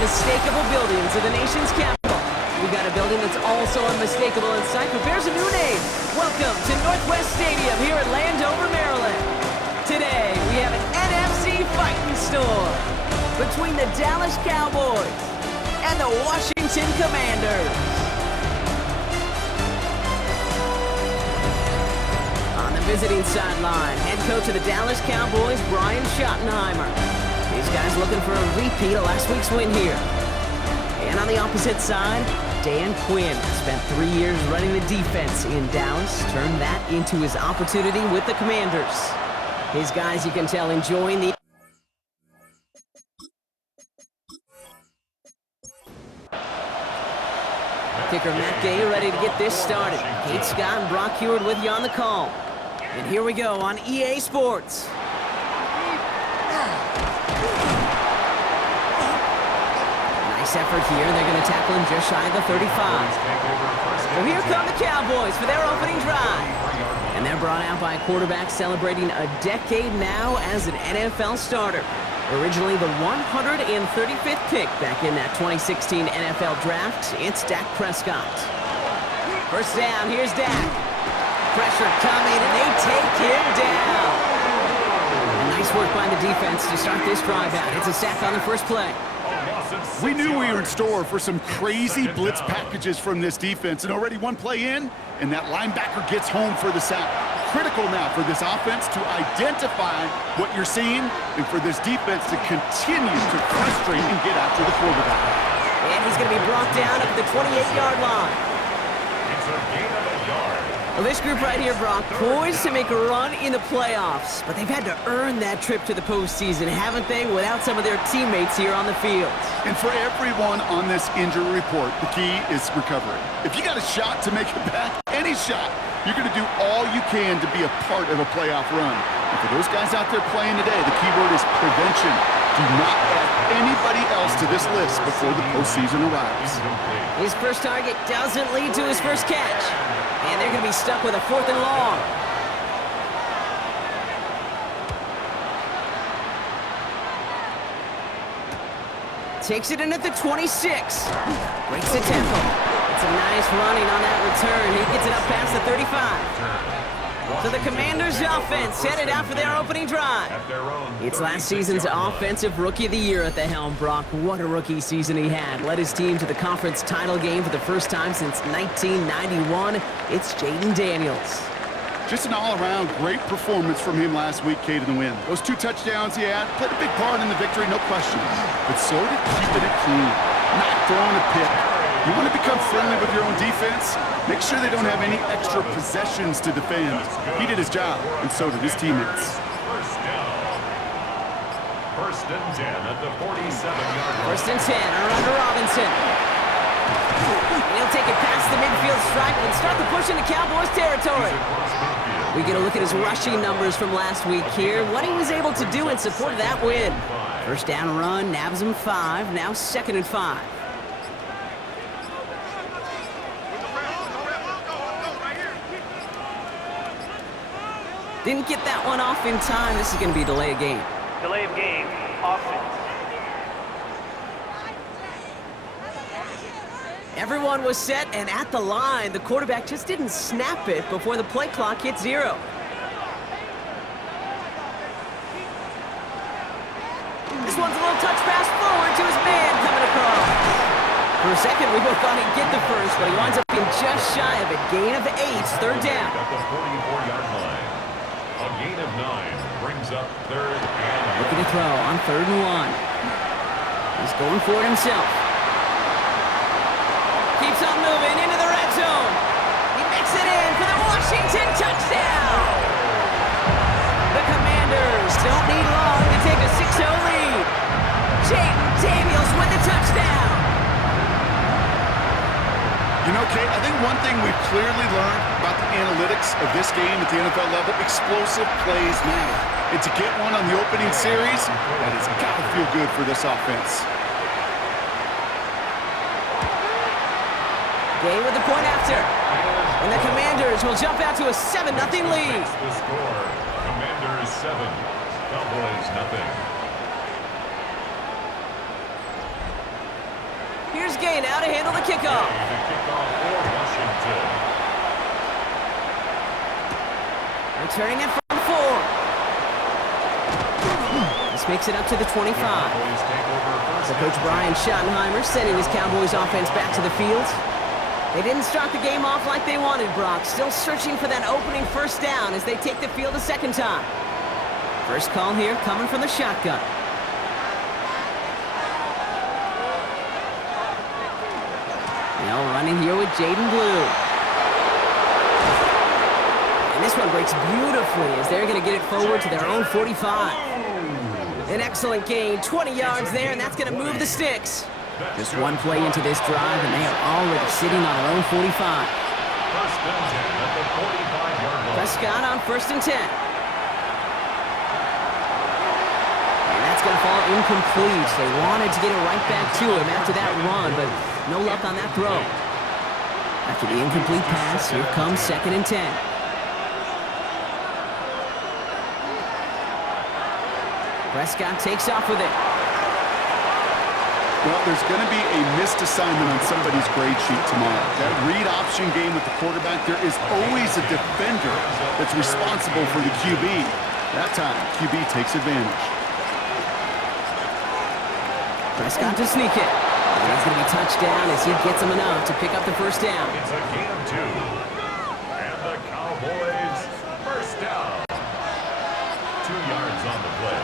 unmistakable buildings of the nation's capital. We got a building that's also unmistakable in sight, but bears a new name. Welcome to Northwest Stadium here at Landover, Maryland. Today, we have an NFC fighting storm between the Dallas Cowboys and the Washington Commanders. On the visiting sideline, head coach of the Dallas Cowboys, Brian Schottenheimer. These guys looking for a repeat of last week's win here. And on the opposite side, Dan Quinn spent 3 years running the defense in Dallas, turned that into his opportunity with the Commanders. His guys, you can tell, enjoying the... Kicker Matt Gay ready to get this started. Kate Scott and Brock Heward with you on the call. And here we go on EA Sports. Nice effort here. They're going to tackle him just shy of the 35. Well, here come the Cowboys for their opening drive. And they're brought out by a quarterback celebrating a decade now as an NFL starter. Originally the 135th pick back in that 2016 NFL Draft, it's Dak Prescott. First down, here's Dak. Pressure coming, and they take him down. Nice work by the defense to start this drive out. It's a sack on the first play. We knew we were in store for some crazy blitz packages from this defense, and already one play in, and that linebacker gets home for the sack. Critical now for this offense to identify what you're seeing and for this defense to continue to frustrate and get after the quarterback. And he's going to be brought down at the 28-yard line. It's a gain of a yard. Well, this group right here, Brock, poised to make a run in the playoffs, but they've had to earn that trip to the postseason, haven't they, without some of their teammates here on the field. And for everyone on this injury report, the key is recovery. If you got a shot to make it back, any shot, you're going to do all you can to be a part of a playoff run. And for those guys out there playing today, the key word is prevention. Do not add anybody else to this list before the postseason arrives. His first target doesn't lead to his first catch. And they're going to be stuck with a 4th and long. Takes it in at the 26. Breaks the tempo. It's a nice running on that return. He gets it up past the 35. So the Commanders' offense headed out for their opening drive. It's last season's Offensive Rookie of the Year at the helm, Brock. What a rookie season he had. Led his team to the conference title game for the first time since 1991. It's Jaden Daniels. Just an all-around great performance from him last week, Kate, in the win. Those 2 touchdowns he had played a big part in the victory, no question. But so did keeping it clean, not throwing a pick. You want to become friendly with your own defense? Make sure they don't have any extra possessions to defend. He did his job, and so did his teammates. First down. First and 10 at the 47-yard line. First and 10, around to Robinson. He'll take it past the midfield stripe and start the push into Cowboys territory. We get a look at his rushing numbers from last week here, what he was able to do in support of that win. First down run, nabs him 5, now 2nd and 5. Didn't get that one off in time. This is going to be delay of game. Delay of game, offense. Everyone was set and at the line. The quarterback just didn't snap it before the play clock hit 0. This one's a little touch pass forward to his man coming across. For a second, we both thought he'd get the first, but he winds up being just shy of a gain of 8, 3rd down. At the 44-yard line. A gain of 9 brings up 3rd and... Looking to throw on 3rd and 1. He's going for it himself. Keeps on moving into the red zone. He makes it in for the Washington touchdown. The Commanders don't need long to take a 6-0 lead. Jaden Daniels with the touchdown. You know, Kate, I think one thing we've clearly learned about the analytics of this game at the NFL level, explosive plays matter. And to get one on the opening series, that has got to feel good for this offense. Gay with the point after. And the Commanders will jump out to a 7-0 lead. The score, Commanders 7, Cowboys 0. Here's Gay now to handle the kickoff. The kickoff for Washington. Returning it from 4. This makes it up to the 25. Cowboys take over first So Coach and Brian Schottenheimer sending his Cowboys offense back to the field. They didn't start the game off like they wanted, Brock. Still searching for that opening first down as they take the field a second time. First call here coming from the shotgun. Now running here with Jaden Blue. And this one breaks beautifully as they're going to get it forward to their own 45. An excellent gain, 20 yards there, and that's going to move the sticks. Just one play into this drive, and they are already sitting on their own 45. First and 10 at the 45-yard line. Prescott on first and 10. And that's going to fall incomplete. They wanted to get it right back to him after that run, but no luck on that throw. After the incomplete pass, here comes second and 10. Prescott takes off with it. Well, there's going to be a missed assignment on somebody's grade sheet tomorrow. That read option game with the quarterback, there is always a defender that's responsible for the QB. That time, QB takes advantage. Prescott to sneak it. And he's going to be touched down as he gets him enough to pick up the first down. It's a gain of 2. And the Cowboys first down. 2 yards on the play.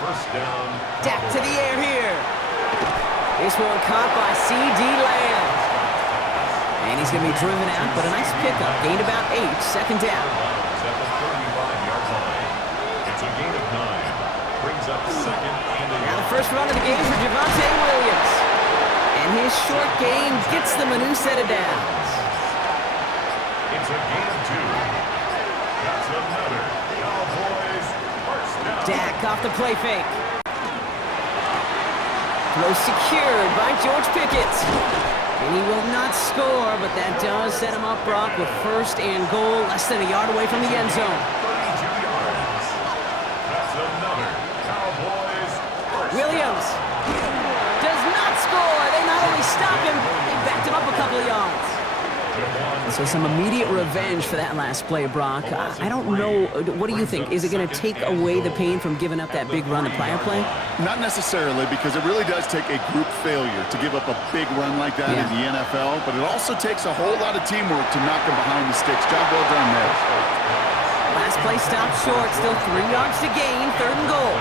First down. Dak to the air here. This one caught by C.D. Lamb. And he's going to be driven out, but a nice pickup. Gained about 8, second down. At the 35-yard line. It's a gain of 9. Brings up second and Now the first run of the game for Javonte Williams. And his short gain gets them a new set of downs. It's a gain of 2. That's another Cowboys first down. Dak off the play fake. Throw secured by George Pickett. And he will not score, but that does set him up, Brock, with first and goal, less than a yard away from the end zone. 32 yards. That's another Cowboys first Williams does not score. They not only stop him, they backed him up a couple of yards. So some immediate revenge for that last play, Brock. I don't know. What do you think? Is it going to take away the pain from giving up that big run the prior play? Not necessarily, because it really does take a group failure to give up a big run like that in the NFL, but it also takes a whole lot of teamwork to knock them behind the sticks. Job well done there. Last play stopped short. Still 3 yards to gain. Third and goal.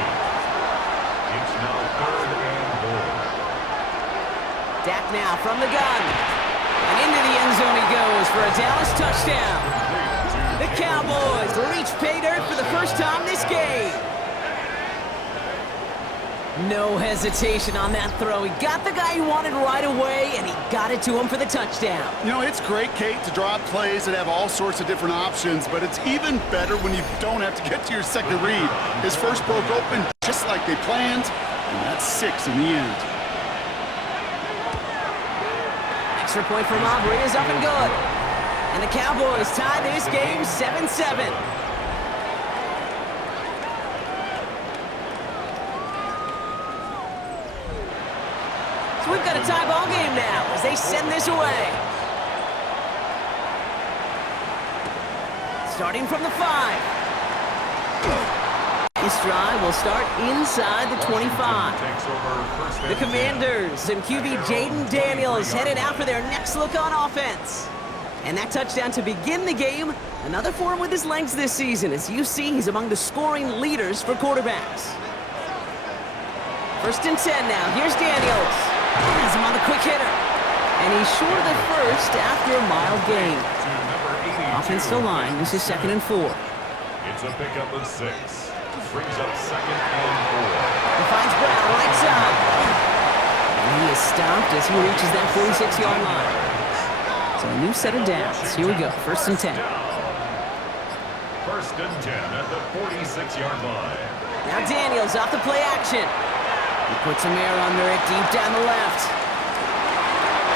It's now third and goal. Dak now from the gun. And into the end zone he goes for a Dallas touchdown. The Cowboys reach pay dirt for the first time this game. No hesitation on that throw. He got the guy he wanted right away, and he got it to him for the touchdown. You know, it's great, Kate, to draw up plays that have all sorts of different options, but it's even better when you don't have to get to your second read. His first broke open just like they planned, and that's 6 in the end. Extra point from Aubrey is up and good. And the Cowboys tie this game 7-7. So we've got a tie ball game now as they send this away. Starting from the 5. This drive will start inside the 25. The Commanders and QB Jaden Daniels headed out for their next look on offense. And that touchdown to begin the game, another for him with his legs this season. As you see, he's among the scoring leaders for quarterbacks. First and 10 now. Here's Daniels. Has him on the quick hitter. And he's short of the first after a mild gain. Offensive line, this is second and 4. It's a pickup of 6. Brings up second and 4. He finds Brown right side. And he is stopped as he reaches that 46-yard line. So a new set of downs. Here we go. First and 10. First and 10 at the 46-yard line. Now Daniels off the play action. He puts some air under it deep down the left.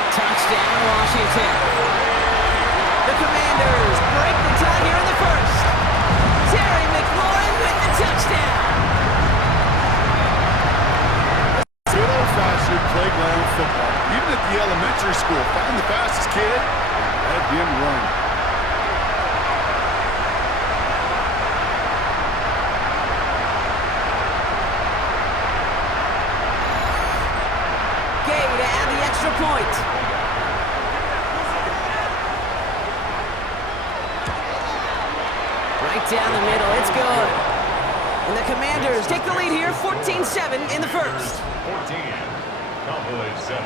Touchdown, Washington. The Commanders break the tie here in the first. Terry McLaurin with the touchdown. Good old-fashioned playground football. You extra point. Right down the middle, it's good. And the Commanders take the lead here, 14-7 in the first. 14, Cowboys 7.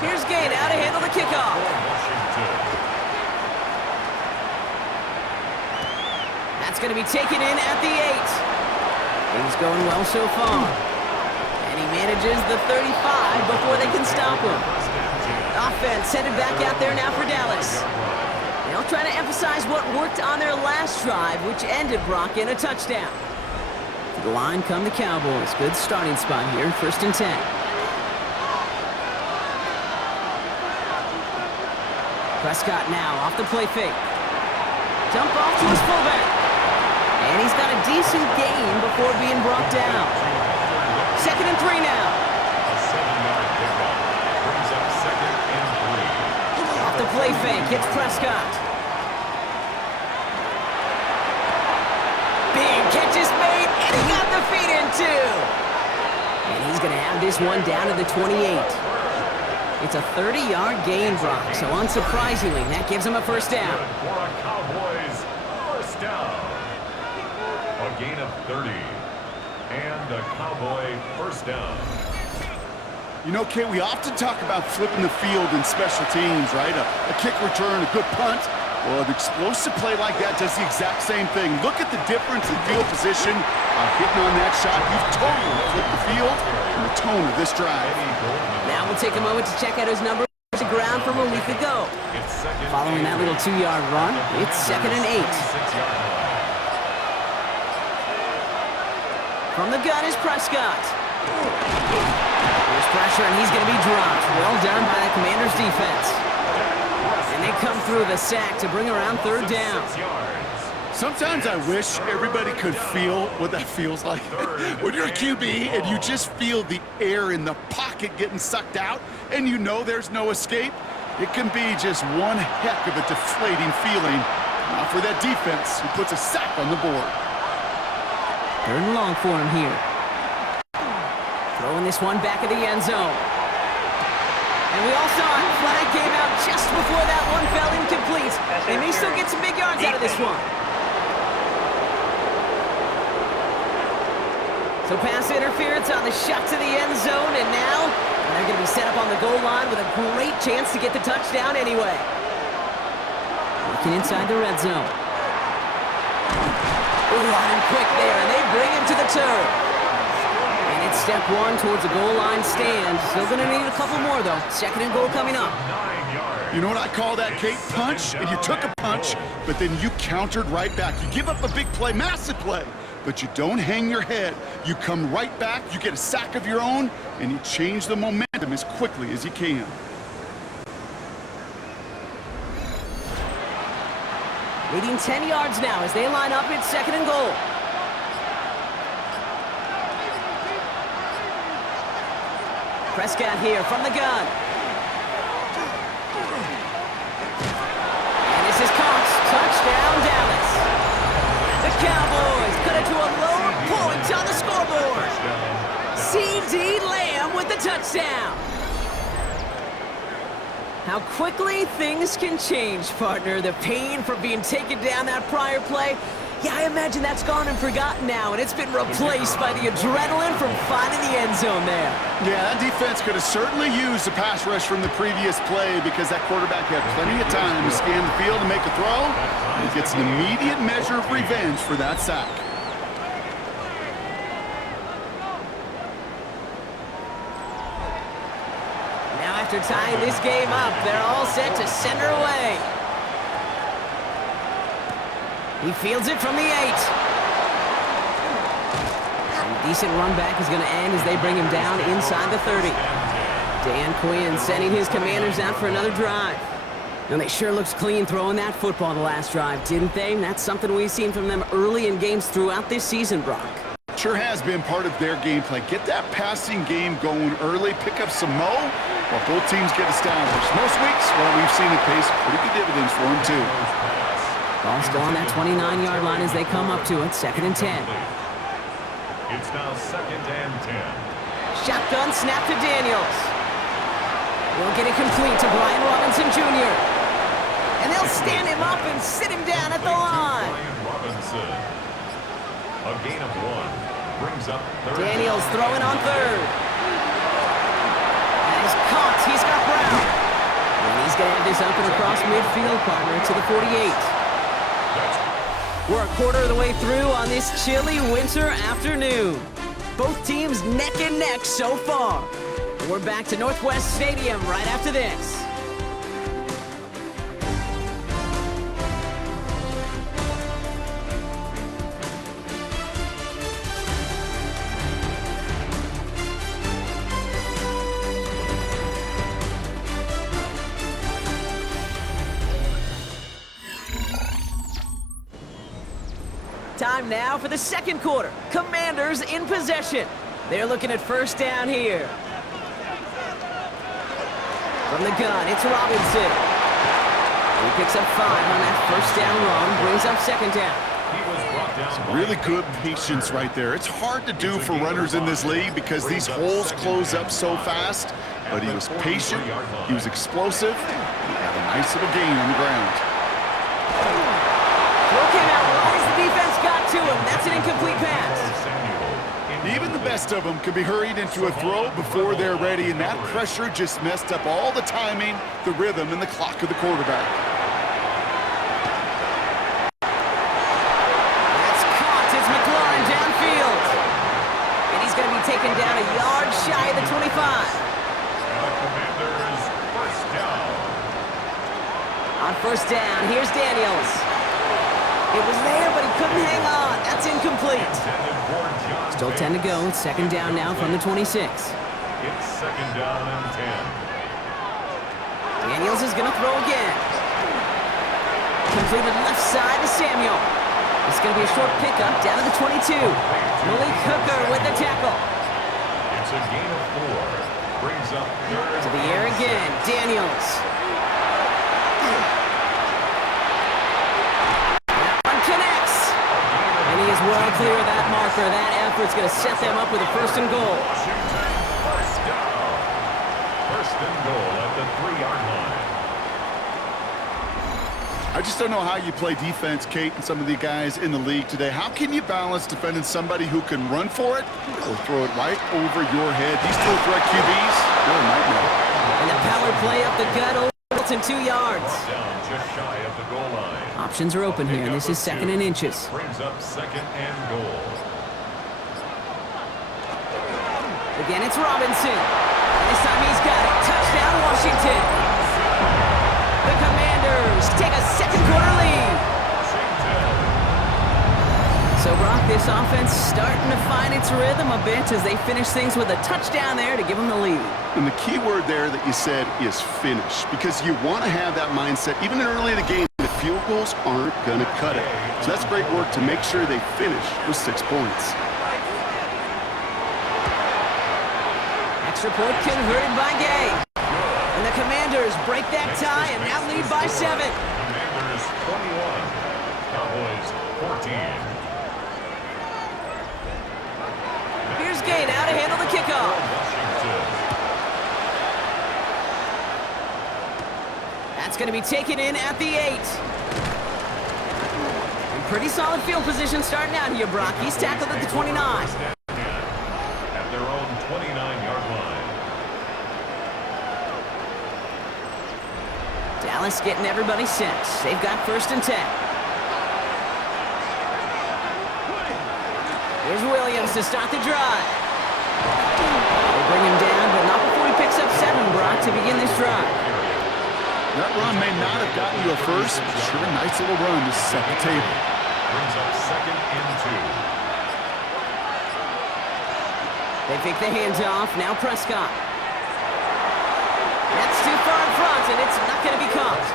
Here's Gay now to handle the kickoff. Washington. That's going to be taken in at the 8. Things going well so far. And he manages the 35 before they can stop him. Offense headed back out there now for Dallas. They'll try to emphasize what worked on their last drive, which ended Brock in a touchdown. To the line come the Cowboys. Good starting spot here, 1st and 10. Prescott now off the play fake. Dump off to his fullback. And he's got a decent gain before being brought down. 2nd and 3 now. A 7-yard pickup brings up 2nd and 3. Off the play fake, hits Prescott. Big catch is made, and he got the feet in too. And he's going to have this one down to the 28. It's a 30-yard gain, Brock, so unsurprisingly, that gives him a first down. For a Cowboys first down. A gain of 30. And a Cowboy first down. You know, Kate, we often talk about flipping the field in special teams, right? A kick return, a good punt. Well, an explosive play like that does the exact same thing. Look at the difference in field position. Hitting on that shot, you've totally flipped the field and the tone of this drive. Now we'll take a moment to check out his number on the ground from a week ago. Following that little 2-yard run, it's 2nd and 8. From the gun is Prescott. There's pressure, and he's going to be dropped. Well done by the Commanders' defense. And they come through the sack to bring around 3rd down. Sometimes I wish everybody could feel what that feels like. When you're a QB and you just feel the air in the pocket getting sucked out and you know there's no escape, it can be just one heck of a deflating feeling. Not for that defense who puts a sack on the board. 3rd and long for him here. Throwing this one back of the end zone. And we all saw it. Flag came out just before that one fell incomplete. They may still get some big yards out of this one. So pass interference on the shot to the end zone, and now they're going to be set up on the goal line with a great chance to get the touchdown anyway. Looking inside the red zone. Ooh, on him quick there, and they bring him to the turf. And it's step 1 towards the goal line stand. Still going to need a couple more, though. 2nd and goal coming up. You know what I call that, Kate? Punch, and you took a punch, but then you countered right back. You give up a big play, massive play, but you don't hang your head. You come right back, you get a sack of your own, and you change the momentum as quickly as you can. Leading 10 yards now as they line up at 2nd and goal. Prescott here from the gun. And this is caught. Touchdown, Dallas. The Cowboys cut it to a lower point on the scoreboard. C.D. Lamb with the touchdown. How quickly things can change, partner. The pain from being taken down that prior play, yeah, I imagine that's gone and forgotten now, and it's been replaced by the adrenaline from finding the end zone there. Yeah, that defense could have certainly used the pass rush from the previous play because that quarterback had plenty of time to scan the field and make a throw. He gets an immediate measure of revenge for that sack. Now after tying this game up, they're all set to send her away. He fields it from the 8. A decent run back is going to end as they bring him down inside the 30. Dan Quinn sending his Commanders out for another drive. And they sure looks clean throwing that football the last drive, didn't they? That's something we've seen from them early in games throughout this season, Brock. Sure has been part of their gameplay. Get that passing game going early, pick up some mo while both teams get established. Most weeks, well, we've seen it pay some pretty good dividends for them, too. Ball still on that 29-yard line as they come up to it, 2nd and 10. It's now 2nd and 10. Shotgun snap to Daniels. We'll get it complete to Brian Robinson Jr. And they'll stand him up and sit him down at the line. Brian Robinson. A gain of 1 brings up 3rd. Daniels throwing on 3rd. That is caught. He's got Brown. And he's going to have this up and across midfield, partner, to the 48. We're a quarter of the way through on this chilly winter afternoon. Both teams neck and neck so far. And we're back to Northwest Stadium right after this. Time now for the second quarter. Commanders in possession. They're looking at first down here. From the gun, it's Robinson. He picks up 5 on that first down run, brings up second down. Really good patience right there. It's hard to do for runners in this league because these holes close up so fast, but he was patient, he was explosive, he had a nice little gain on the ground. Throw came out right as the defense got to him. That's an incomplete pass. Even the best of them can be hurried into a throw before they're ready, and that pressure just messed up all the timing, the rhythm, and the clock of the quarterback. That's caught. It's McLaurin downfield. And he's going to be taken down a yard shy of the 25. Commanders first down. On first down, here's Daniels. It was there, but he couldn't hang on. That's incomplete. Still 10 to go. Second down now from the 26. It's 2nd down and 10. Daniels is going to throw again. Completed left side to Samuel. It's going to be a short pickup down to the 22. Malik Hooker with the tackle. It's a gain of 4. Brings up 3rd. To the air again. Daniels. Connects. And he is well clear of that marker. That effort's going to set them up with a 1st and goal. Washington, first down. 1st and goal at the 3-yard line. I just don't know how you play defense, Kate, and some of the guys in the league today. How can you balance defending somebody who can run for it or throw it right over your head? These dual threat QBs, they're a nightmare. And the power play up the gut over Wilson 2 yards. Down just shy of the goal line. Options are open here, and this is 2nd and inches. Brings up 2nd and goal. Again, it's Robinson. And this time he's got it. Touchdown, Washington. The Commanders take a second quarter lead. So, Brock, this offense starting to find its rhythm a bit as they finish things with a touchdown there to give them the lead. And the key word there that you said is finish, because you want to have that mindset. Even early in the game, the field goals aren't going to cut it. So that's great work to make sure they finish with 6 points. Extra point converted by Gay. And the Commanders break that tie and now lead by 7. Commanders 21. Cowboys 14. Here's Gay now to handle the kickoff. That's going to be taken in at the 8. And pretty solid field position starting out here, Brock. He's tackled at the 29. At their own 29-yard line. Dallas getting everybody set. They've got 1st and 10. Here's Williams to start the drive. They bring him down, but not before he picks up 7, Brock, to begin this drive. That run may not have gotten you a first, but sure a nice little run to set the table. Brings up 2nd and 2. They pick the hands off. Now Prescott. That's too far in front, and it's not going to be caught.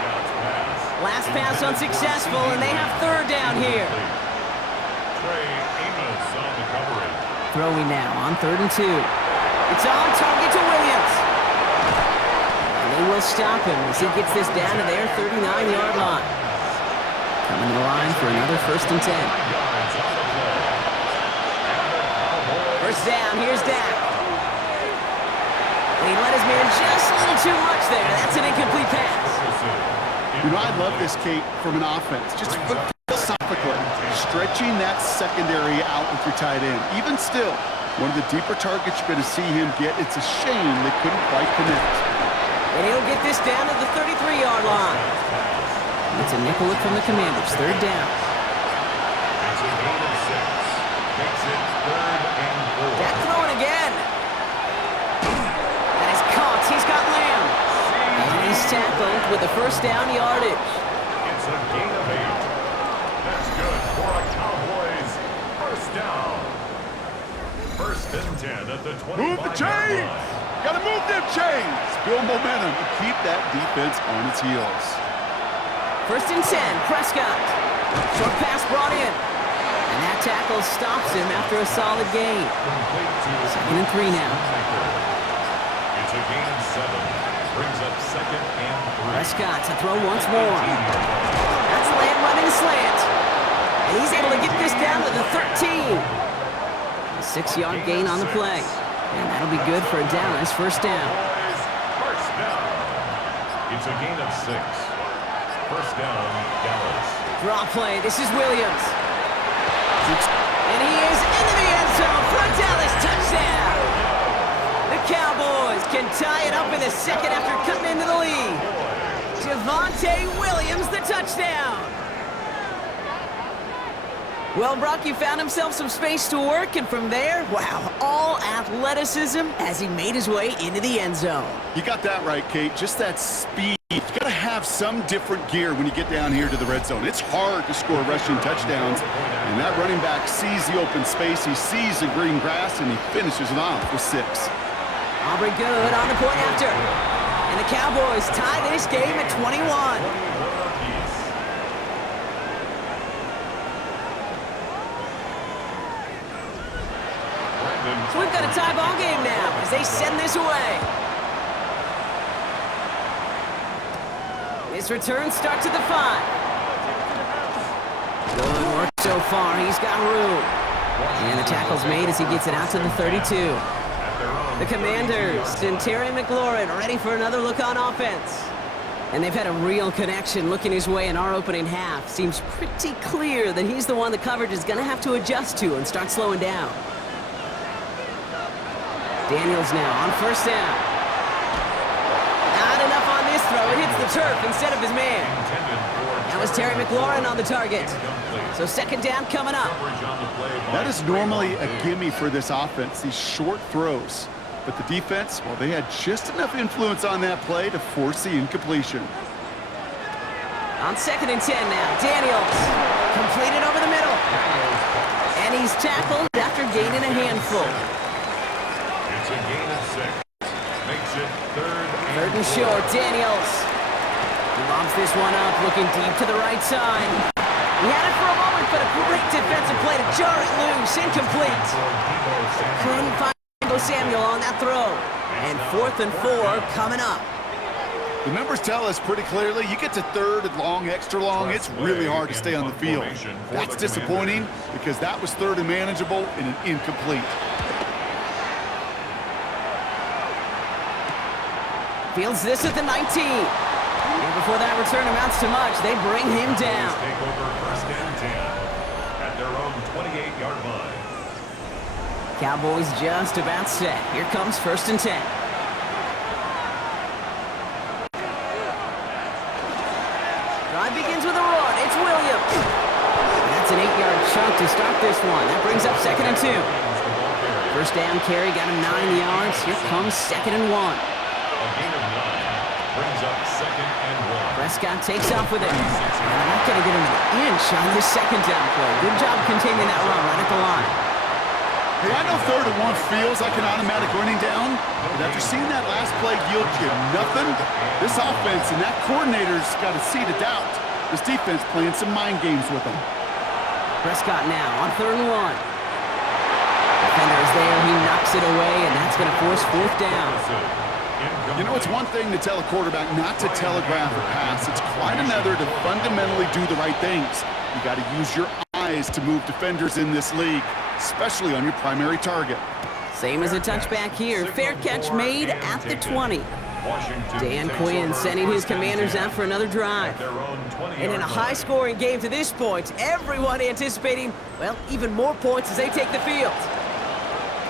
Last pass unsuccessful, and they have 3rd down here. Trey Amos on the coverage. Throwing now on 3rd and 2. It's on target to Williams. And they will stop him as he gets this down to their 39-yard line. Coming to the line for another 1st and 10. First down, here's Dak. And he let his man just a little too much there. That's an incomplete pass. You know, I love this, Kate, from an offense. Just philosophically, stretching that secondary out with your tight end. Even still, one of the deeper targets you're going to see him get. It's a shame they couldn't quite connect. And he'll get this down to the 33-yard line. It's a nickel look from the Commanders. Third down. It's a gain of 6. Makes it 3rd and 4. Dak throwing again. That is caught. He's got Lamb. And he's tackled with the first down yardage. It's a gain of 8. That's good for a Cowboys first down. 1st and 10 at the 25. Move the chains! Got to move them chains! Build momentum and keep that defense on its heels. 1st and 10, Prescott. Short pass brought in. And that tackle stops him after a solid gain. 2nd and 3 now. It's a gain of 7. Brings up 2nd and 3. Prescott to throw once more. That's Lamb running slant. And he's able to get this down to the 13. A 6-yard gain on the play. And that'll be good for a down. His first down. First down. It's a gain of 6. First down, Dallas. Draw play. This is Williams. And he is into the end zone for a Dallas touchdown. The Cowboys can tie it up in the second after cutting into the lead. Javonte Williams, the touchdown. Well, Brock, he found himself some space to work, and from there, wow, all athleticism as he made his way into the end zone. You got that right, Kate. Just that speed. You got to have some different gear when you get down here to the red zone. It's hard to score rushing touchdowns, and that running back sees the open space, he sees the green grass, and he finishes it off with 6. Aubrey good on the point after. And the Cowboys tie this game at 21. So we've got a tie ball game now as they send this away. This return starts at the 5. Good work so far. He's got room. And the tackle's made as he gets it out to the 32. The Commanders and Terry McLaurin ready for another look on offense. And they've had a real connection looking his way in our opening half. Seems pretty clear that he's the one the coverage is going to have to adjust to and start slowing down. Daniels now on first down. Not enough on this throw. It hits the turf instead of his man. That was Terry McLaurin on the target. So 2nd down coming up. That is normally a gimme for this offense, these short throws. But the defense, well, they had just enough influence on that play to force the incompletion. On 2nd and 10 now, Daniels completed over the middle. And he's tackled after gaining a handful. It's a gain of 6. Makes it 3rd and short, Daniels. He lobs this one up, looking deep to the right side. He had it for a moment, but a great defensive play to jar it loose, incomplete. Couldn't find Samuel on that throw. And 4th and 4 coming up. The numbers tell us pretty clearly, you get to 3rd and long, extra long, it's really hard to stay on the field. That's disappointing because that was 3rd and manageable and an incomplete. Fields this at the 19. And before that return amounts to much, they bring him down. Take over 1st and 10 at their own 28-yard line. Cowboys just about set. Here comes 1st and 10. Drive begins with a run. It's Williams. And that's an 8-yard chunk to start this one. That brings up 2nd and 2. First down carry got him 9 yards. Here comes 2nd and 1. A gain of 9 brings up 2nd and 1. Prescott takes off with it. And they're not going to get him an inch on this 2nd down play. Good job containing that run right at the line. Hey, I know 3rd and 1 feels like an automatic running down, but after seeing that last play yield you nothing, this offense and that coordinator's got a seed of doubt. This defense playing some mind games with them. Prescott now on 3rd and 1. Defender is there. He knocks it away, and that's going to force 4th down. You know, it's one thing to tell a quarterback not to telegraph a pass. It's quite another to fundamentally do the right things. You got to use your eyes to move defenders in this league. especially on your primary target. Same as a touchback here. Fair catch made at the 20. Dan Quinn sending his Commanders out for another drive. And in a high-scoring game to this point, everyone anticipating, well, even more points as they take the field.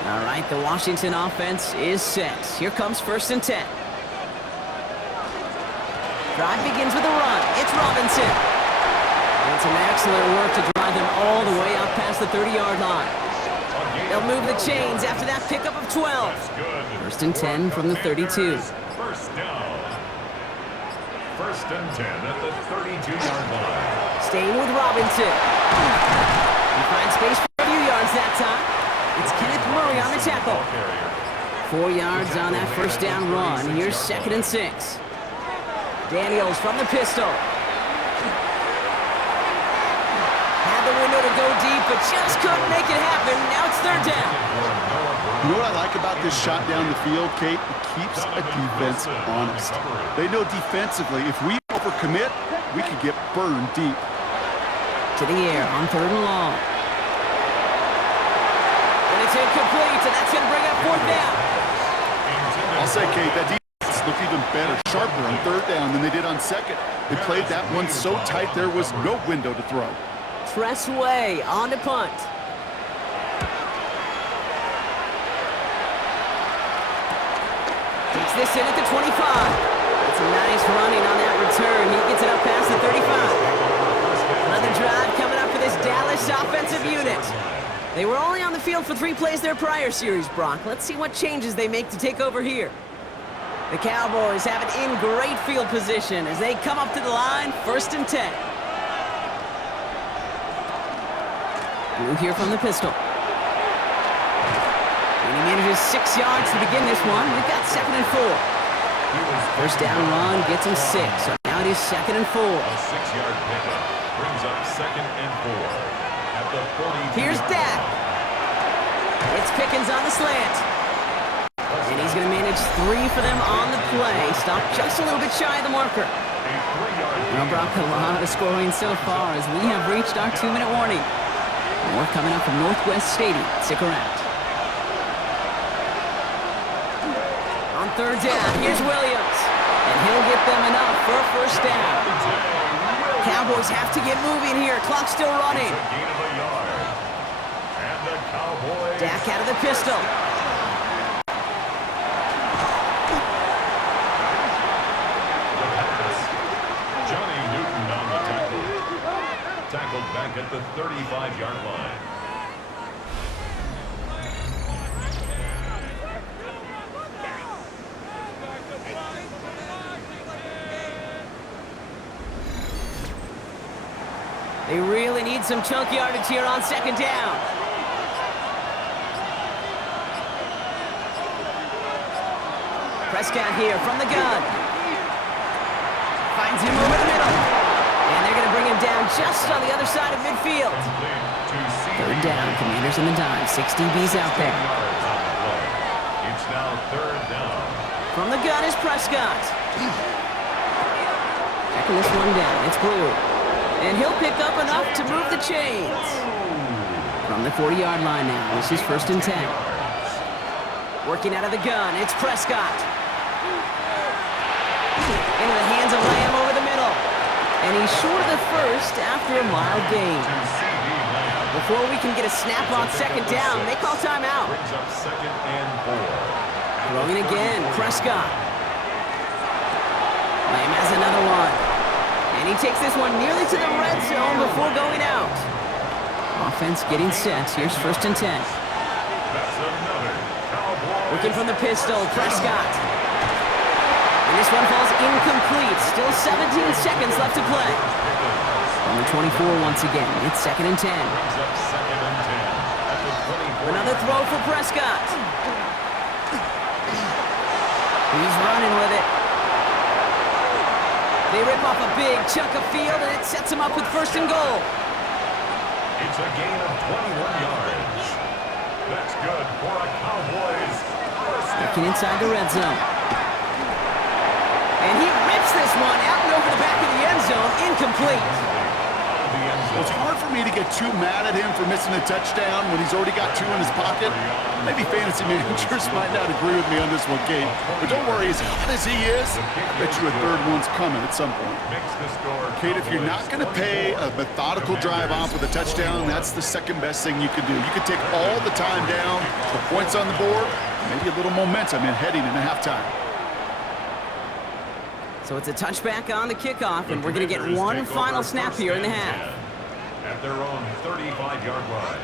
All right, the Washington offense is set. Here comes 1st and 10. Drive begins with a run. It's Robinson. And some excellent work to drive them all the way out past the 30-yard line. They'll move the chains after that pickup of 12. 1st and 10 from the 32. First down. 1st and 10 at the 32-yard line. Staying with Robinson. He finds space for a few yards that time. It's Kenneth Murray on the tackle. 4 yards on that 1st down run. Here's 2nd and 6. Daniels from the pistol. Had the window to go deep, but just couldn't make it happen. Now it's 3rd down. You know what I like about this shot down the field, Kate? It keeps a defense honest. They know defensively, if we overcommit, we could get burned deep. To the air on 3rd and long. And it's incomplete, and that's going to bring up 4th down. I'll say, Kate, that defense looked even better, sharper on 3rd down than they did on 2nd. They played that one so tight there was no window to throw. Tress Way on to punt. Takes this in at the 25. It's a nice running on that return. He gets it up past the 35. Another drive coming up for this Dallas offensive unit. They were only on the field for 3 plays their prior series, Brock. Let's see what changes they make to take over here. The Cowboys have it in great field position as they come up to the line, 1st and 10. Blue here from the pistol. And he manages 6 yards to begin this one. We've got 2nd and 4. 1st down run gets him 6. So now it is 2nd and 4. A 6-yard pickup brings up 2nd and 4 at the 40. Here's Dak. It's Pickens on the slant. And he's going to manage 3 for them on the play. Stop just a little bit shy of the marker. Well, Brock, a lot of scoring so far as we have reached our 2-minute warning. More coming up from Northwest Stadium. Stick around. On 3rd down, here's Williams. And he'll get them enough for a 1st down. Cowboys have to get moving here. Clock still running. Dak out of the pistol. Tackled back at the 35-yard line. They really need some chunk yardage here on 2nd down. Prescott here from the gun. Finds him over the middle. And they're going to bring him down just on the other side of midfield. 3rd down, Commanders in the dime. 6 DBs out there. It's now 3rd down. From the gun is Prescott. Checking this one down. It's Blue. And he'll pick up enough to move the chains. From the 40-yard line now. This is 1st and 10. Working out of the gun. It's Prescott. Into the hands of Lamb over the middle. And he's short of the 1st after a mild gain. Before we can get a snap on 2nd down, they call timeout. Brings up 2nd and 4. Throwing again, Prescott. Lamb has another one. And he takes this one nearly to the red zone before going out. Offense getting set. Here's 1st and 10. That's another Cowboys. Working from the pistol, Prescott. And this one falls incomplete. Still 17 seconds left to play. On the 24 once again. It's 2nd and 10. Brings up 2nd and 10 at the 24. Another throw for Prescott. He's running with it. They rip off a big chunk of field, and it sets him up with 1st and goal. It's a gain of 21 yards. That's good for a Cowboys. Looking inside the red zone. And he rips this one out and over the back of the end zone. Incomplete. The end Well, it's hard for me to get too mad at him for missing a touchdown when he's already got 2 in his pocket. Maybe fantasy managers might not agree with me on this one, Kate. But don't worry, as hot as he is, I bet you a third one's coming at some point. Kate, if you're not going to pay a methodical drive off with a touchdown, that's the second best thing you can do. You can take all the time down, the points on the board, maybe a little momentum in heading into halftime. So it's a touchback on the kickoff, and we're going to get one final snap here in the half. At their own 35-yard line.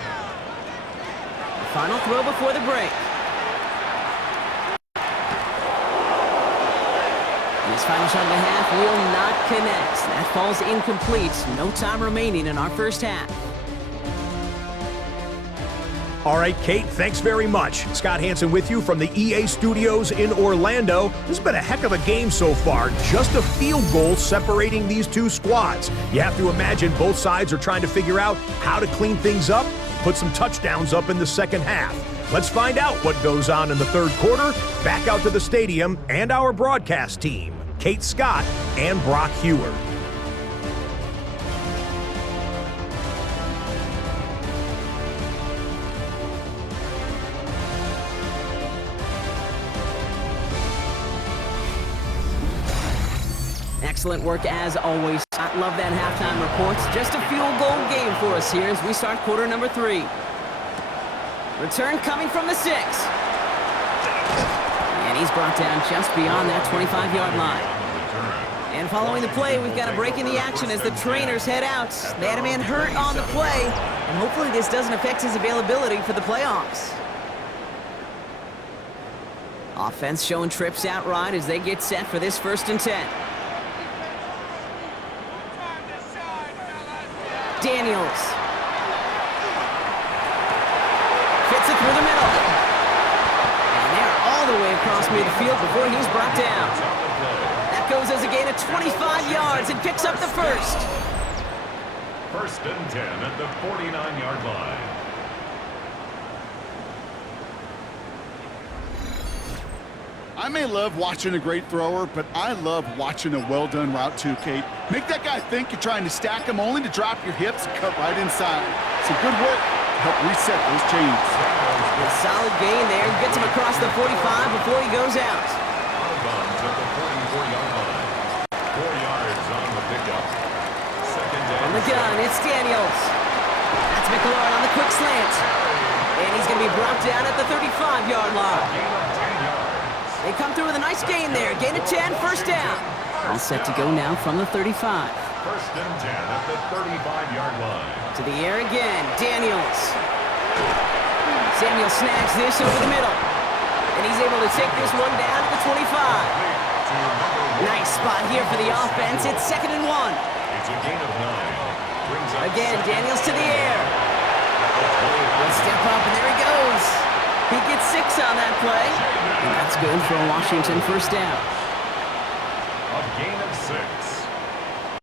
Final throw before the break. And his final shot of the half will not connect. That falls incomplete. No time remaining in our first half. All right, Kate, thanks very much. Scott Hansen with you from the EA Studios in Orlando. This has been a heck of a game so far. Just a field goal separating these two squads. You have to imagine both sides are trying to figure out how to clean things up, put some touchdowns up in the second half. Let's find out what goes on in the third quarter. Back out to the stadium and our broadcast team, Kate Scott and Brock Hewer. Excellent work as always. I love that halftime reports. Just a field goal game for us here as we start quarter number 3. Return coming from the 6. And he's brought down just beyond that 25-yard line. And following the play, we've got a break in the action as the trainers head out. They had a man hurt on the play, and hopefully this doesn't affect his availability for the playoffs. Offense showing trips out right as they get set for this 1st and 10. Daniels. Fits it through the middle. And they're all the way across midfield before he's brought down. That goes as a gain of 25 yards and picks up the first. 1st and 10 at the 49-yard line. I may love watching a great thrower, but I love watching a well-done route too, Kate. Make that guy think you're trying to stack him only to drop your hips and cut right inside. Some good work to help reset those chains. A solid gain there. Gets him across the 45 before he goes out. Out of bounds at the 44-yard line. 4 yards on the pickup. 2nd down. From the gun, it's Daniels. That's McLaurin on the quick slant. And he's going to be brought down at the 35-yard line. Gain of 10 yards. They come through with a nice gain there. Gain of 10, first down. All set to go now from the 35. 1st and 10 at the 35-yard line. To the air again, Daniels. Samuel snags this over the middle. And he's able to take this one down to the 25. Nice spot here for the offense. It's 2nd and 1. It's a gain of 9. Brings up Again, Daniels to the air. One Step up, and there he goes. He gets 6 on that play. And that's good for a Washington first down. A gain of 6.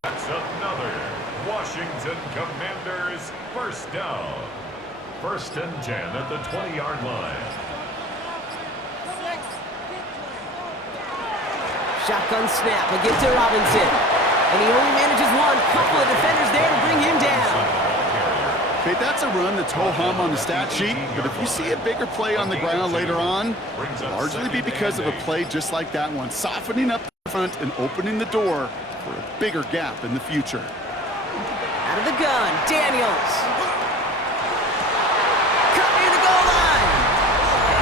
That's another Washington Commanders first down. 1st and 10 at the 20-yard line. Shotgun snap again to Robinson. And he only manages one. Couple of defenders there to bring him down. Okay, that's a run that's ho-hum on the stat sheet, but if you see a bigger play on the ground later on, it'll largely be because of a play just like that one, softening up the front and opening the door for a bigger gap in the future. Out of the gun, Daniels. Cut near the goal line.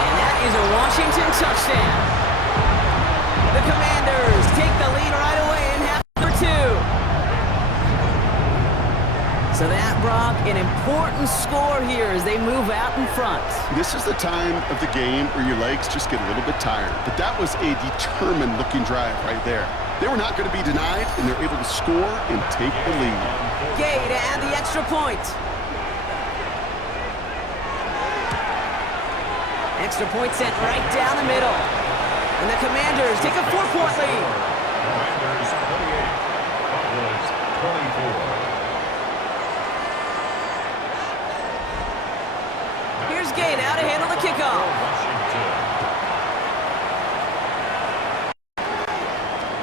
And that is a Washington touchdown. The Commanders take the lead right away in half number 2. So that, Brock, an important score here as they move out in front. This is the time of the game where your legs just get a little bit tired, but that was a determined-looking drive right there. They were not going to be denied, and they're able to score and take the lead. Gay to add the extra point. Extra point sent right down the middle. And the Commanders take a 4-point lead. Commanders 28, Cowboys 24. Here's Gay now to handle the kickoff.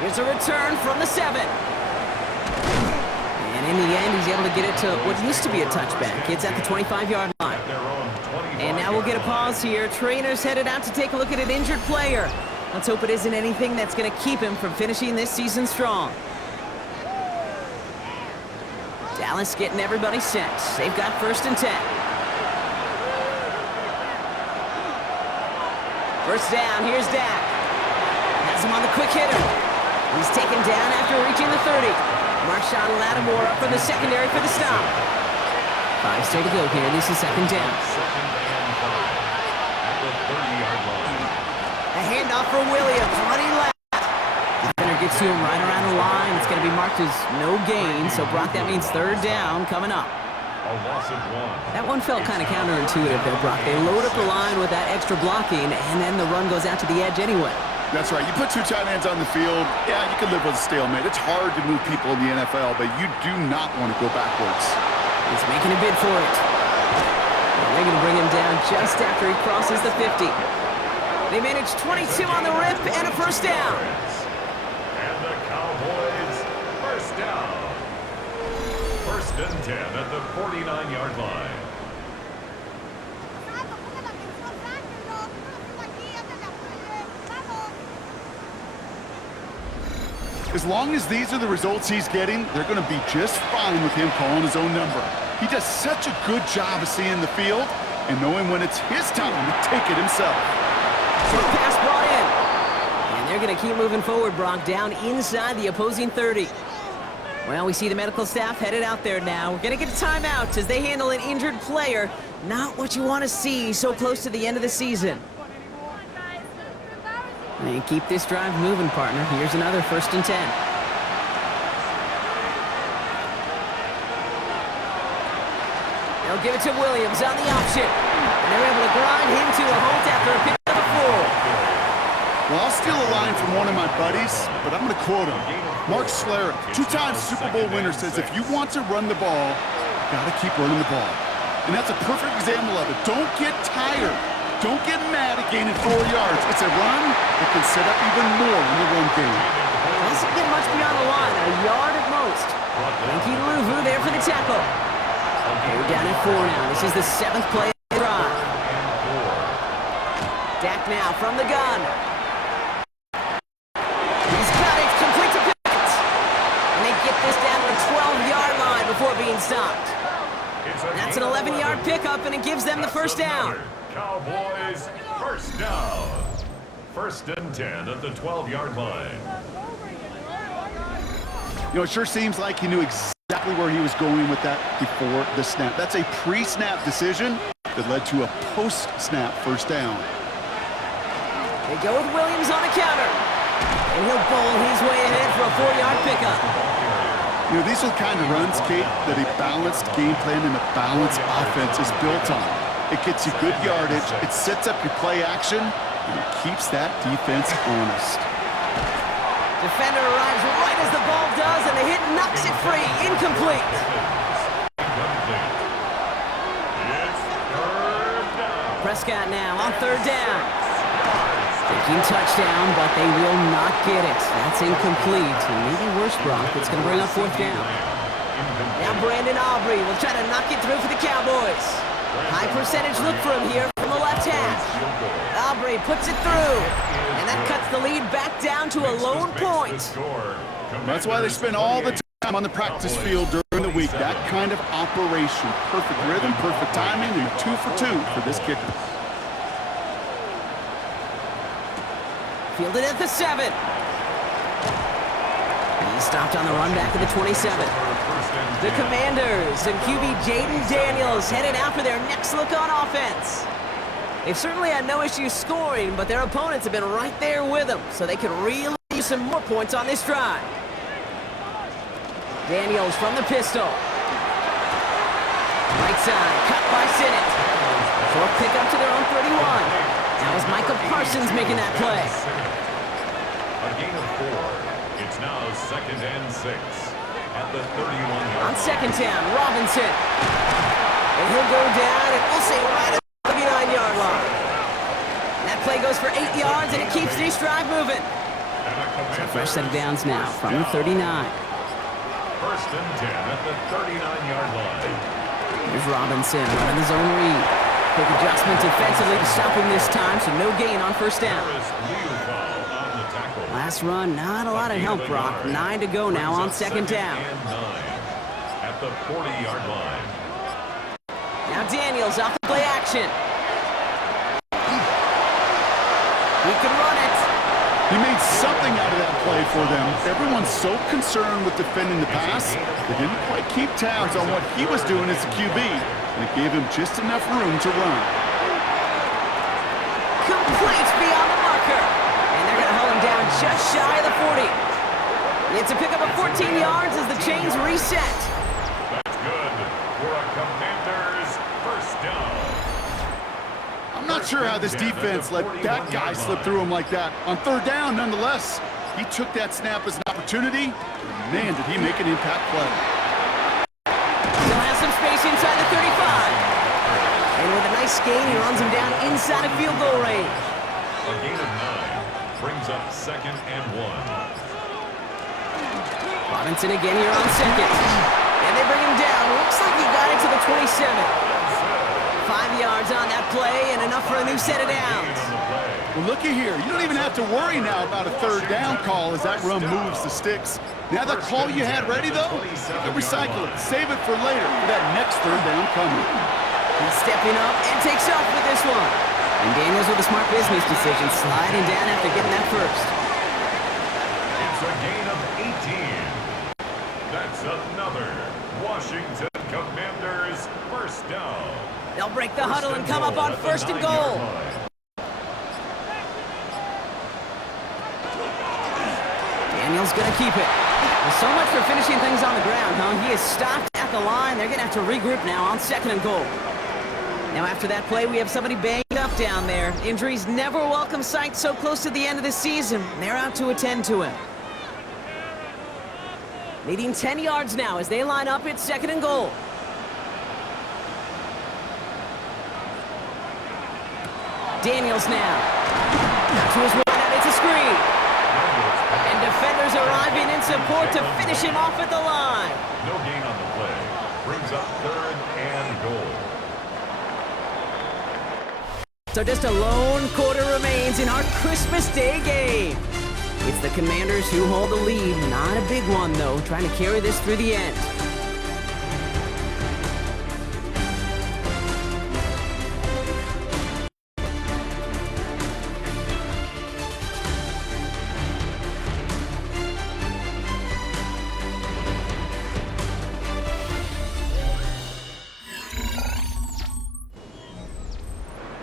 Here's a return from the 7. And in the end, he's able to get it to what used to be a touchback. It's at the 25-yard line. And now we'll get a pause here. Trainer's headed out to take a look at an injured player. Let's hope it isn't anything that's going to keep him from finishing this season strong. Dallas getting everybody set. They've got 1st and 10. First down, here's Dak. Has him on the quick hitter. He's taken down after reaching the 30. Marshawn Lattimore up from the secondary for the stop. 5 still to go here. This is 2nd down. A handoff for Williams, running left. Defender gets to him right around the line. It's going to be marked as no gain. So, Brock, that means 3rd down coming up. A loss of 1. That one felt kind of counterintuitive there, Brock. They load up the line with that extra blocking, and then the run goes out to the edge anyway. That's right. You put 2 tight ends on the field, yeah, you can live with a stalemate. It's hard to move people in the NFL, but you do not want to go backwards. He's making a bid for it. And they're going to bring him down just after he crosses the 50. They manage 22 on the rip and a 1st down. And the Cowboys, 1st down. 1st and 10 at the 49-yard line. As long as these are the results he's getting, they're going to be just fine with him calling his own number. He does such a good job of seeing the field and knowing when it's his time to take it himself. Quick pass brought in. And they're going to keep moving forward, Brock, down inside the opposing 30. Well, we see the medical staff headed out there now. We're going to get a timeout as they handle an injured player. Not what you want to see so close to the end of the season. And keep this drive moving, partner. Here's another 1st and 10. They'll give it to Williams on the option. And they're able to grind him to a halt after a pick of the 4. Well, I'll steal a line from one of my buddies, but I'm going to quote him. Mark Schlereth, 2-time Super Bowl winner, says if you want to run the ball, you got to keep running the ball. And that's a perfect example of it. Don't get tired. Don't get mad at gaining 4 yards. It's a run that can set up even more in the run game. Doesn't get much beyond the line, a yard at most. Frankie Louvu there for the tackle. We're down at 4 now. This is the 7th play of the drive. Dak now from the gun. He's got it, complete to Pickett. And they get this down to the 12-yard line before being stopped. That's an 11-yard pickup, and it gives them the 1st down. Cowboys, 1st down. 1st and 10 at the 12-yard line. You know, it sure seems like he knew exactly where he was going with that before the snap. That's a pre-snap decision that led to a post-snap 1st down. They go with Williams on a counter. And he'll bowl his way ahead for a 4-yard pickup. You know, these are the kind of runs, Kate, that a balanced game plan and a balanced offense is built on. It gets you good yardage, it sets up your play action, and it keeps that defense honest. Defender arrives right as the ball does, and the hit knocks it free. Incomplete. It's 3rd down. Prescott now on 3rd down. Thinking touchdown, but they will not get it. That's incomplete. And maybe worse, Brock. It's going to bring up 4th down. Now Brandon Aubrey will try to knock it through for the Cowboys. High percentage look for him here from the left hash. Aubrey puts it through. And that cuts the lead back down to a lone point. That's why they spend all the time on the practice field during the week. That kind of operation. Perfect rhythm, perfect timing, and a 2 for 2 for this kicker. Fielded at the 7. He stopped on the run back to the 27. The Commanders and QB Jaden Daniels headed out for their next look on offense. They've certainly had no issues scoring, but their opponents have been right there with them, so they could really use some more points on this drive. Daniels from the pistol. Right side, cut by Sinnott. 4th pickup to their own 31. That was Michael Parsons making that play. A gain of 4. It's now 2nd and 6 at the 31-yard On 2nd down, Robinson. And he'll go down, and we'll say right at the 39-yard line. That play goes for 8 yards, and it keeps this drive moving. So fresh set of downs now from the 39. First and 10 at the 39-yard line. Here's Robinson running the zone read. Quick adjustment defensively to stop him this time, so no gain on first down. Last run, not a lot of help, Brock. 9 to go now on second down. At the 40-yard line. Now Daniels off the play action. He can run it. He made something out of that play for them. Everyone's so concerned with defending the pass, they didn't quite keep tabs on what he was doing as a QB, and it gave him just enough room to run. Complete beyond the marker. And they're going to hold him down just shy of the 40. It's a pickup of 14 yards as the chains reset. That's good for a Commanders first down. I'm not sure how this defense let that guy slip through him like that. On third down, nonetheless, he took that snap as an opportunity. Man, did he make an impact play. Still has some space inside the 35. And with a nice gain, he runs him down inside of field goal range. A gain of 9 brings up second and 1. Robinson again here on second. And they bring him down. Looks like he got it to the 27. 5 yards on that play and enough for a new set of downs. Well, looky here. You don't even have to worry now about a third down call as that run moves the sticks. Now that call you had ready, though, you can recycle it. Save it for later for that next third down coming. He's stepping up and takes off with this one. And Daniels with a smart business decision, sliding down after getting that first. It's a gain of 18. That's another Washington Commanders first down. They'll break the huddle and come up on first and goal. Daniels going to keep it. Well, so much for finishing things on the ground, huh? He is stopped at the line. They're going to have to regroup now on second and goal. Now after that play, we have somebody banged up down there. Injuries never a welcome sight so close to the end of the season. They're out to attend to him. Needing 10 yards now as they line up at second and goal. Daniels now. To his right, and it's a screen. And defenders arriving in support to finish him off at the line. No gain on the play. Brings up third and goal. So just a lone quarter remains in our Christmas Day game. It's the Commanders who hold the lead. Not a big one, though, trying to carry this through the end.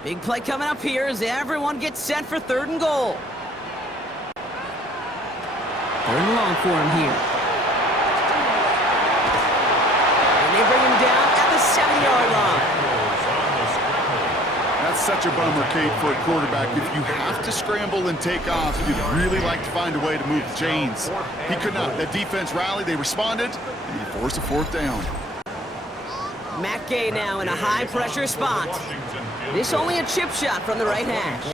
Big play coming up here as everyone gets set for third and goal. Third and long for him here. And they bring him down at the 7-yard line. That's such a bummer, Kate, for a quarterback. If you have to scramble and take off, you'd really like to find a way to move the chains. He could not. That defense rallied, they responded, and he forced a fourth down. Matt Gay now in a high-pressure spot. This only a chip shot from the right hash.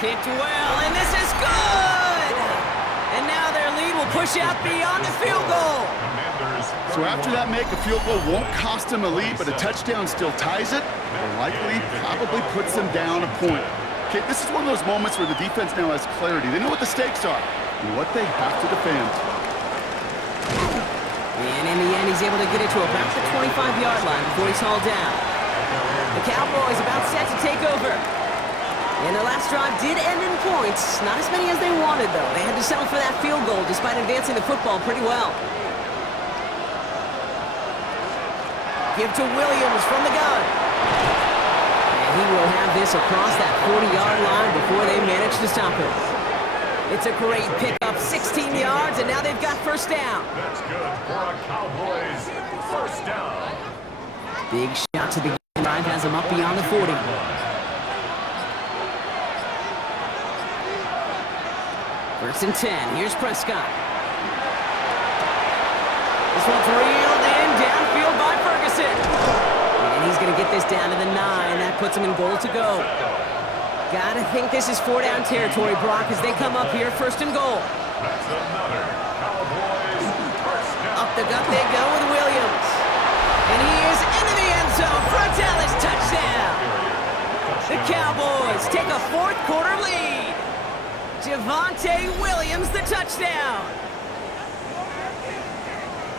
Kicked well, and this is good! And now their lead will push out beyond the field goal. So after that make, a field goal won't cost them a lead, but a touchdown still ties it, or likely probably puts them down a point. Okay, this is one of those moments where the defense now has clarity. They know what the stakes are and what they have to defend. And in the end, he's able to get it to about the 25-yard line before he's hauled down. The Cowboys about set to take over. And their last drive did end in points. Not as many as they wanted, though. They had to settle for that field goal despite advancing the football pretty well. Give to Williams from the gun. And he will have this across that 40-yard line before they manage to stop him. It's a great pickup, 16 yards, and now they've got first down. That's good for a Cowboys first down. Big shot to the game drive has him up beyond the 40. First and 10. Here's Prescott. This one's reeled in downfield by Ferguson. And he's going to get this down to the 9. That puts him in goal to go. Gotta think this is 4-down territory, Brock, as they come up here first and goal. That's another Cowboys first down. Up the gut they go with Williams. And he is into the end zone for a Dallas touchdown. The Cowboys take a fourth quarter lead. Javonte Williams, the touchdown.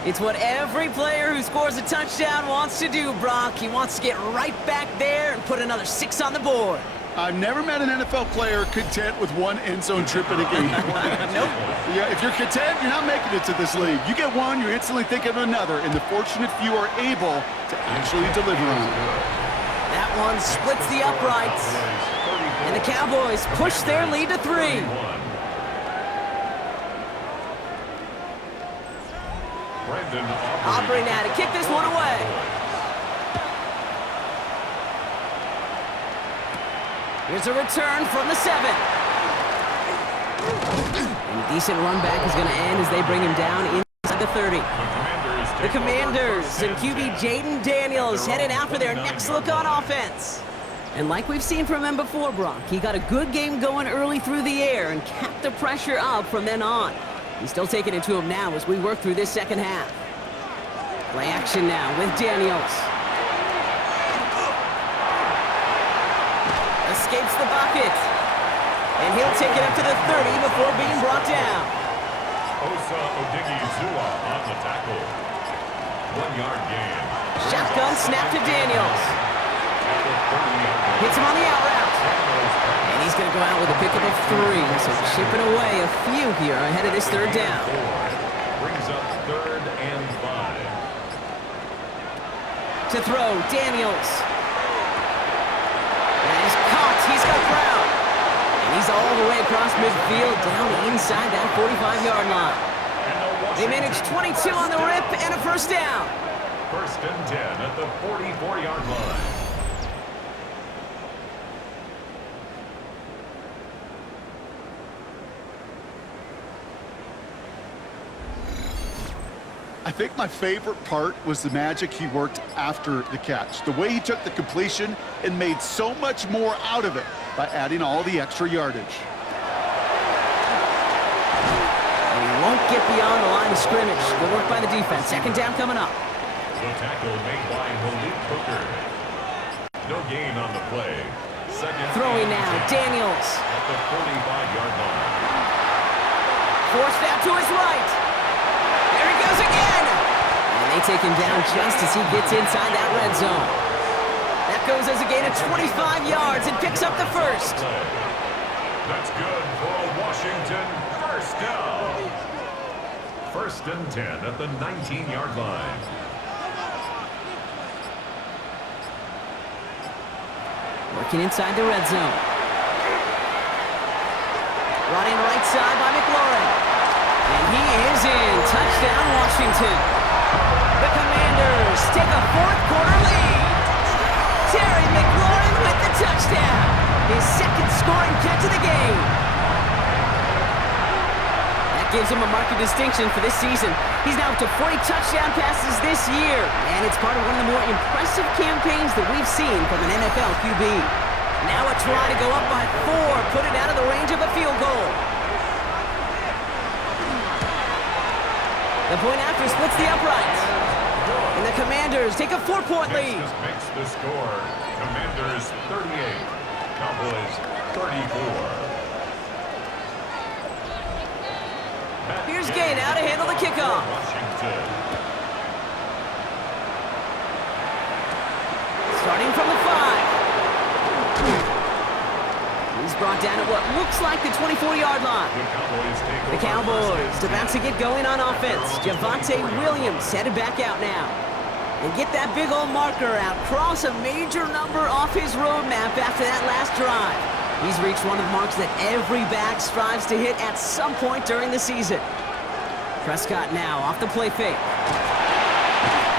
It's what every player who scores a touchdown wants to do, Brock. He wants to get right back there and put another 6 on the board. I've never met an NFL player content with one end zone trip in a game. Nope. Yeah, if you're content, you're not making it to this league. You get one, you're instantly thinking of another, and the fortunate few are able to actually deliver on it. That one splits the uprights. And the Cowboys push their lead to 3. Aubrey now to kick this one away. Here's a return from the 7. And a decent run back is going to end as they bring him down inside the 30. The Commanders and QB Jaden Daniels headed out for their next look on offense. And like we've seen from him before, Brock, he got a good game going early through the air and kept the pressure up from then on. He's still taking it to him now as we work through this second half. Play action now with Daniels. Escapes the bucket. And he'll take it up to the 30 before being brought down. Osa Odigizua on the tackle. 1-yard gain. Shotgun snap to Daniels. Hits him on the out route. And he's going to go out with a pickup of 3. So chipping away a few here ahead of this third down. Brings up 3rd and 5. To throw, Daniels. And he's caught. He's got Brown. And he's all the way across midfield down inside that 45-yard line. They managed 22 on the rip and a first down. 1st and 10 at the 44-yard line. I think my favorite part was the magic he worked after the catch. The way he took the completion and made so much more out of it by adding all the extra yardage. And he won't get beyond the line of scrimmage. Good work by the defense. Second down coming up. The tackle made by Malik Hooker. No gain on the play. Second Throwing now, Daniels. At the 45-yard line. Forced out to his right. There he goes again. And they take him down just as he gets inside that red zone. That goes as a gain of 25 yards and picks up the first. That's good for a Washington first down. 1st and 10 at the 19-yard line. Working inside the red zone. Running right side by McLaurin. And he is in. Touchdown, Washington. The Commanders take a fourth quarter lead. Terry McLaurin with the touchdown. His second scoring catch of the game. That gives him a mark of distinction for this season. He's now up to 40 touchdown passes this year. And it's part of one of the more impressive campaigns that we've seen from an NFL QB. Now a try to go up by 4, put it out of the range of a field goal. The point after splits the uprights. And the Commanders take a 4-point lead. This makes the score. Commanders 38, Cowboys 34. Here's Gay now to handle the kickoff. Washington. Starting from the 5. He's brought down at what looks like the 24-yard line. The Cowboys about to get going on offense. Javonte Williams headed back out now. And get that big old marker out. Cross a major number off his roadmap after that last drive. He's reached one of the marks that every back strives to hit at some point during the season. Prescott now off the play fake.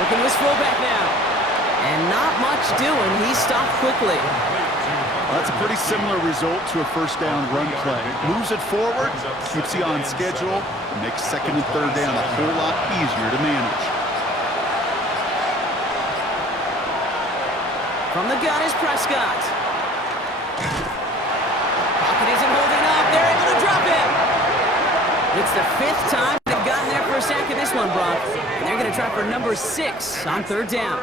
Looking to his fullback now. And not much doing. He stopped quickly. Well, that's a pretty similar result to a first down run play. Moves it forward, keeps you on schedule, and makes second and third down a whole lot easier to manage. From the gun is Prescott. Pocket isn't holding up. They're able to drop him. The It's the 5th time they've gotten there for a sack in this one, Brock. And they're going to try for number 6 on 3rd down.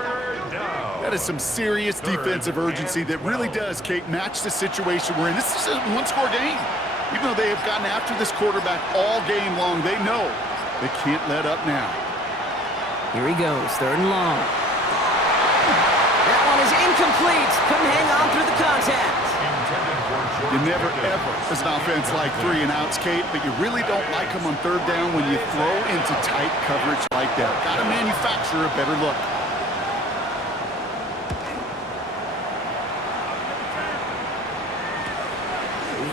That is some serious defensive urgency that really does, Kate, match the situation we're in. This is a one-score game. Even though they have gotten after this quarterback all game long, they know they can't let up now. Here he goes, 3rd and long. That one is incomplete. Couldn't hang on through the contact. You never, ever, as an offense, like 3 and outs, Kate, but you really don't like them on 3rd down when you throw into tight coverage like that. Got to manufacture a better look.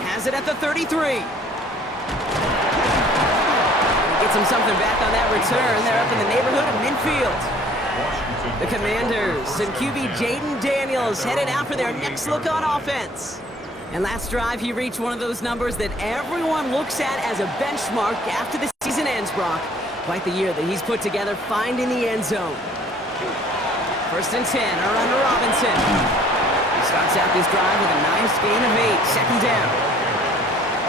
Has it at the 33. He gets him something back on that return. They're up in the neighborhood of midfield. The Commanders and QB Jaden Daniels headed out for their next look on offense. And last drive, he reached one of those numbers that everyone looks at as a benchmark after the season ends, Brock. Quite the year that he's put together finding the end zone. 1st and 10, around to Robinson. He starts out this drive with a nice gain of 8, 2nd down.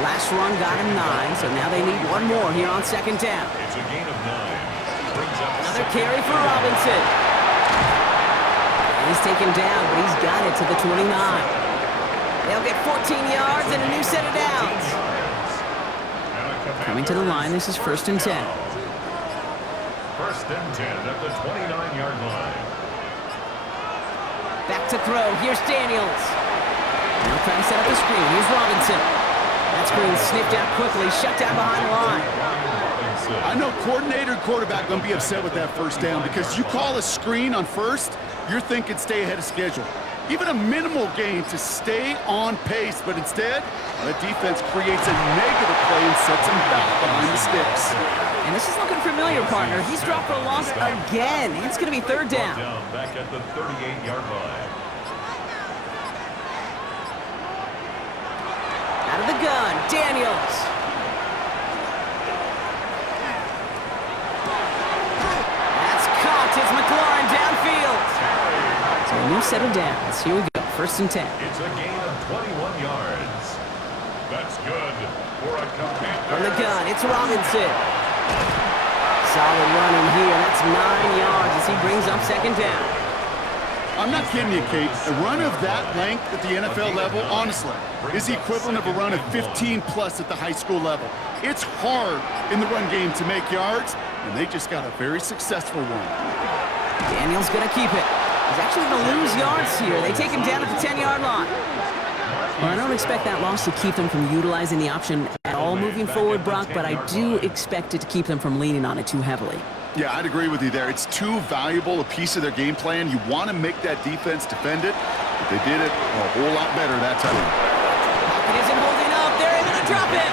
Last run got him 9, so now they need one more here on 2nd down. It's a gain of 9. Another carry for Robinson. He's taken down, but he's got it to the 29. They'll get 14 yards and a new set of downs. Coming to the line, this is 1st and 10. 1st and 10 at the 29-yard line. Back to throw. Here's Daniels. Now trying to set up the screen. Here's Robinson. That screen sniffed out quickly, shut down behind the line. I know coordinator and quarterback going to be upset with that 1st down because you call a screen on 1st, you're thinking stay ahead of schedule. Even a minimal gain to stay on pace, but instead, the defense creates a negative play and sets him back behind the sticks. And this is looking familiar, partner. He's dropped for a loss again. It's going to be 3rd down. Back at the 38-yard line. Out of the gun, Daniels. That's caught. It's McLaurin downfield. So a new set of downs. Here we go. 1st and 10. It's a gain of 21 yards. That's good for a Commander. From the gun, it's Robinson. Solid running here. That's 9 yards as he brings up 2nd down. I'm not kidding you, Kate. A run of that length at the NFL level, honestly, is the equivalent of a run of 15-plus at the high school level. It's hard in the run game to make yards, and they just got a very successful one. Daniels going to keep it. He's actually going to lose yards here. They take him down at the 10-yard line. Well, I don't expect that loss to keep them from utilizing the option at all moving forward, Brock, but I do expect it to keep them from leaning on it too heavily. Yeah, I'd agree with you there. It's too valuable a piece of their game plan. You want to make that defense defend it, but they did it a whole lot better that time. Pocket isn't holding up. They're able to drop him.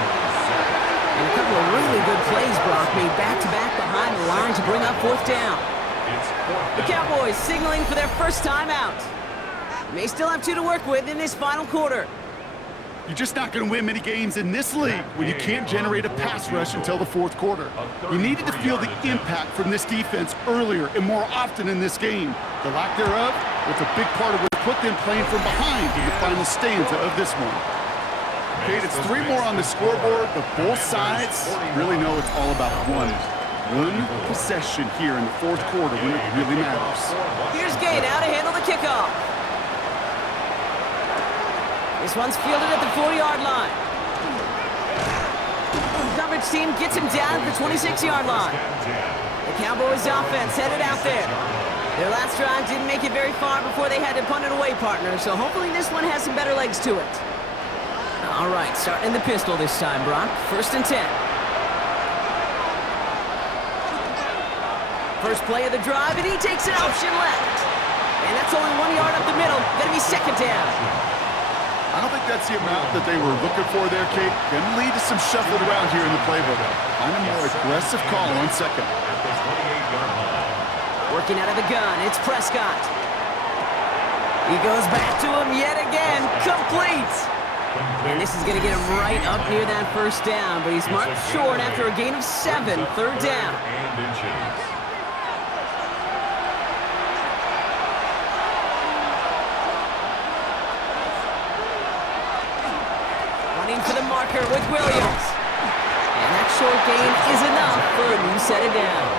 And a couple of really good plays, Brock, made back-to-back behind the line to bring up 4th down. The Cowboys signaling for their 1st time out. May still have 2 to work with in this final quarter. You're just not going to win many games in this league when you can't generate a pass rush until the 4th quarter. You needed to feel the impact from this defense earlier and more often in this game. The lack thereof was a big part of what put them playing from behind in the final stanza of this one. Kate, it's 3 more on the scoreboard, but both sides really know it's all about one possession here in the 4th quarter when it really matters. Here's Gay now to handle the kickoff. This one's fielded at the 40-yard line. The coverage team gets him down at the 26-yard line. The Cowboys offense headed out there. Their last drive didn't make it very far before they had to punt it away, partner, so hopefully this one has some better legs to it. All right, starting in the pistol this time, Brock. 1st and 10. First play of the drive, and he takes an option left. And that's only 1 yard up the middle. Gonna be 2nd down. I don't think that's the amount that they were looking for there, Kate. Gonna lead to some shuffling around here in the playbook. Find a more aggressive call on 2nd. At the 28-yard line. Working out of the gun, it's Prescott. He goes back to him yet again. Complete. And this is going to get him right up near that 1st down, but he's marked short after a gain of 7, 3rd down. And inches. Running for the marker with Williams. And that short gain is enough for a new set of downs.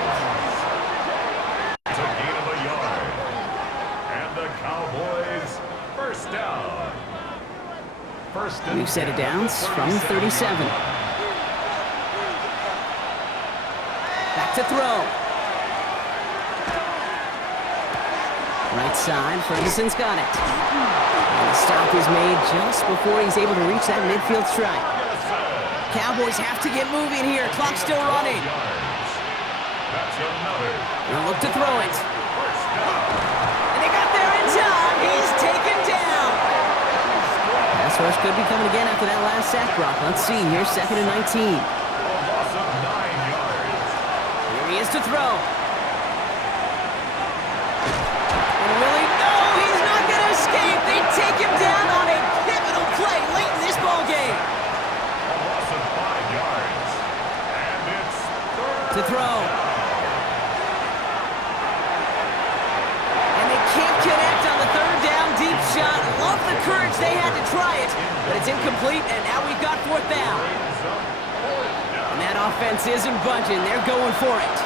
It's a gain of a yard. And the Cowboys, first down. First and New set of 10 downs from the 37. Back to throw. Right side, Ferguson's got it. And the stop is made just before he's able to reach that midfield strike. Cowboys have to get moving here. Clock's still running. That's another. They'll look to throw it. First down. And they got there in time. He's taken down. Pass rush could be coming again after that last sack, Brock. Let's see. Here's 2nd and 19. A loss of 9 yards. Here he is to throw. And will he? No, he's not going to escape. They take him down on a pivotal play late in this ball game. A loss of 5 yards. And it's third To throw. And they can't connect on the 3rd down deep shot. Love the courage they had to try it, but it's incomplete, and now we've got 4th down. And that offense isn't budging. They're going for it.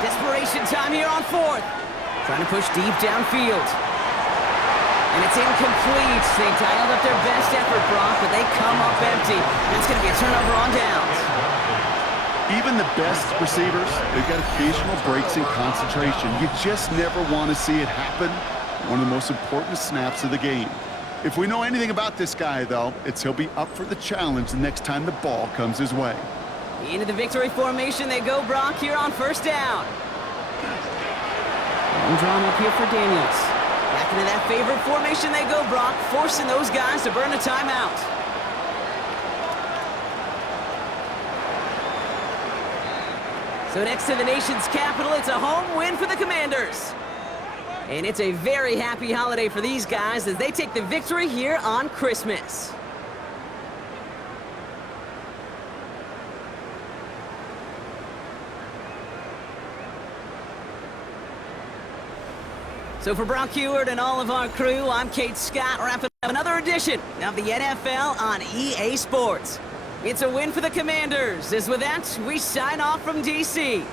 Desperation time here on 4th. Trying to push deep downfield. And it's incomplete. They dialed up their best effort, Brock, but they come up empty. That's going to be a turnover on downs. Even the best receivers, they've got occasional breaks in concentration. You just never want to see it happen. One of the most important snaps of the game. If we know anything about this guy, though, it's he'll be up for the challenge the next time the ball comes his way. Into the victory formation they go, Brock, here on 1st down. Long drawn up here for Daniels. Back into that favorite formation they go, Brock, forcing those guys to burn a timeout. So next to the nation's capital, it's a home win for the Commanders. And it's a very happy holiday for these guys as they take the victory here on Christmas. So for Brock Heward and all of our crew, I'm Kate Scott, wrapping up another edition of the NFL on EA Sports. It's a win for the Commanders, as with that, we sign off from D.C.